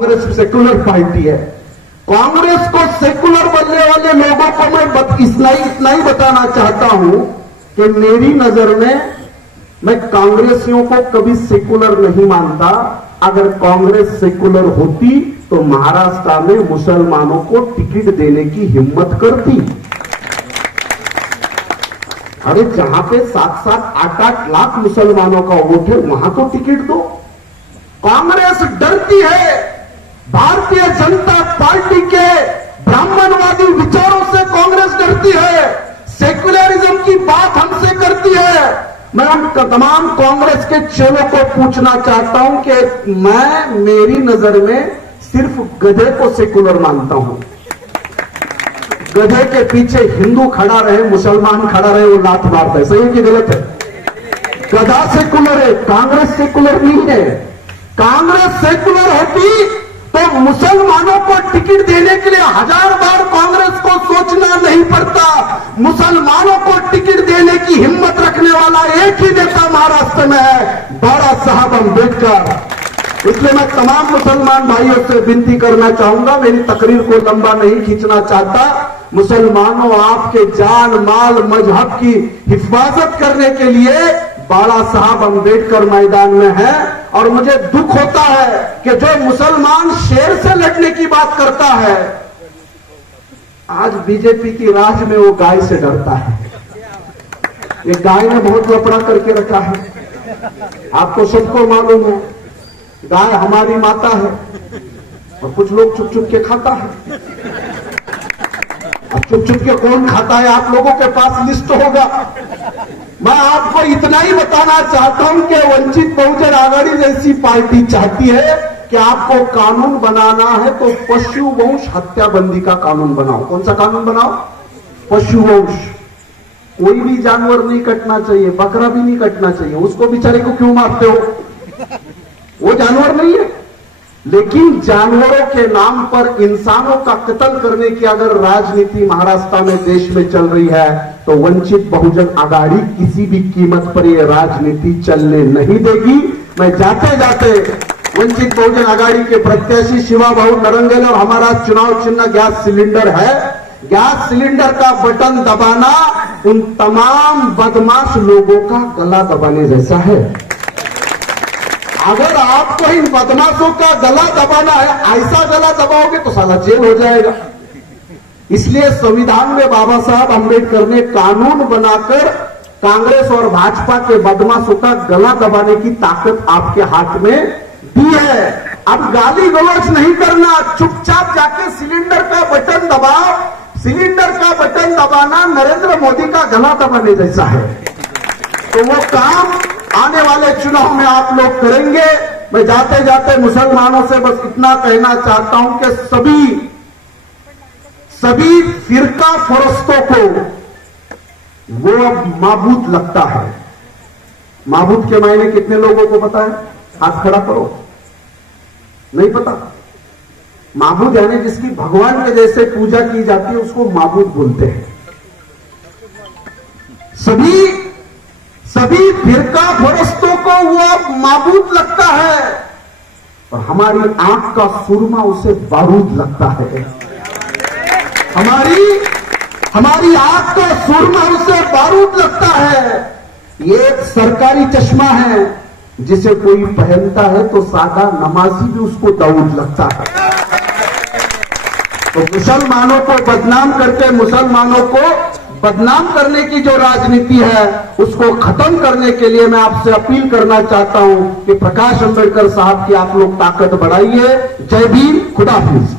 Congress secular party है। कांग्रेस को secular बनने वाले लोगों को मैं इतना ही बताना चाहता हूं कि मेरी नजर में मैं कांग्रेसियों को कभी सेकुलर नहीं मानता। अगर कांग्रेस सेकुलर होती तो महाराष्ट्र में मुसलमानों को टिकट देने की हिम्मत करती। अरे जहां पे 7-7, 8-8 लाख मुसलमानों का वोट है वहां तो टिकट दो। कांग्रेस डरती है भारतीय जनता पार्टी के ब्राह्मणवादी विचारों से। कांग्रेस डरती है, सेक्युलरिज्म की बात हमसे करती है। मैं उन तमाम कांग्रेस के चेलों को पूछना चाहता हूं कि मेरी नजर में सिर्फ गधे को सेकुलर मानता हूं। गधे के पीछे हिंदू खड़ा रहे, मुसलमान खड़ा रहे, वो लात मारता है। सही है कि गलत है? गधा सेकुलर है, कांग्रेस सेकुलर नहीं है। कांग्रेस सेकुलर होती तो मुसलमानों को टिकट देने के लिए 1000 बार कांग्रेस को सोचना नहीं पड़ता। मुसलमानों को टिकट देने की हिम्मत रखने वाला एक ही नेता महाराष्ट्र में है, बाबा साहब अम्बेडकर। इसलिए मैं तमाम मुसलमान भाइयों से विनती करना चाहूंगा, मेरी तकरीर को लंबा नहीं खींचना चाहता। मुसलमानों, आपके जान माल मजहब की हिफाजत करने के लिए बाबा साहब अम्बेडकर मैदान में है। और मुझे दुख होता है कि जो मुसलमान शेर से लड़ने की बात करता है, आज बीजेपी की राज में वो गाय से डरता है। ये गाय ने बहुत लफड़ा करके रखा है। आपको सबको मालूम है, गाय हमारी माता है और कुछ लोग चुप चुप के खाता है। अब चुप चुप के कौन खाता है, आप लोगों के पास लिस्ट होगा। मैं आपको इतना ही बताना चाहता हूं कि वंचित बहुजन आघाड़ी जैसी पार्टी चाहती है कि आपको कानून बनाना है तो पशु वंश हत्याबंदी का कानून बनाओ। कौन सा कानून बनाओ? पशु वंश। कोई भी जानवर नहीं कटना चाहिए, बकरा भी नहीं कटना चाहिए। उसको बेचारे को क्यों मारते हो? वो जानवर नहीं है। लेकिन जानवरों के नाम पर इंसानों का कत्ल करने की अगर राजनीति महाराष्ट्र में देश में चल रही है तो वंचित बहुजन आघाड़ी किसी भी कीमत पर यह राजनीति चलने नहीं देगी। मैं जाते जाते वंचित बहुजन आघाड़ी के प्रत्याशी शिवाभाऊ नरंगेल और हमारा चुनाव चिन्ह गैस सिलेंडर है। गैस सिलेंडर का बटन दबाना उन तमाम बदमाश लोगों का गला दबाने जैसा है। अगर आपको इन बदमाशों का गला दबाना है, ऐसा गला दबाओगे तो साला जेल हो जाएगा। इसलिए संविधान में बाबा साहब अम्बेडकर ने कानून बनाकर कांग्रेस और भाजपा के बदमाशों का गला दबाने की ताकत आपके हाथ में दी है। अब गाली गलौज नहीं करना, चुपचाप जाके सिलेंडर का बटन दबाओ। सिलेंडर का बटन दबाना नरेंद्र मोदी का गला दबाने जैसा है। तो वो काम आने वाले चुनाव में आप लोग करेंगे। मैं जाते जाते मुसलमानों से बस इतना कहना चाहता हूं कि सभी फिरका फरोस्तों को वो अब माबूद लगता है। माबूद के मायने कितने लोगों को पता है? हाथ खड़ा करो। नहीं पता? माबूद यानी जिसकी भगवान के जैसे पूजा की जाती है उसको माबूद बोलते हैं। सभी फिरका फरोस्तों को वो माबूद लगता है और हमारी आंख का सुरमा उसे बारूद लगता है। हमारी आंख का सुरमा उसे बारूद लगता है। ये एक सरकारी चश्मा है, जिसे कोई पहनता है तो सादा नमाजी भी उसको दाऊद लगता है। तो मुसलमानों को बदनाम करके मुसलमानों को बदनाम करने की जो राजनीति है उसको खत्म करने के लिए मैं आपसे अपील करना चाहता हूं कि प्रकाश अंबेडकर साहब की आप लोग ताकत बढ़ाइए। जय भीम, खुदा हाफिज।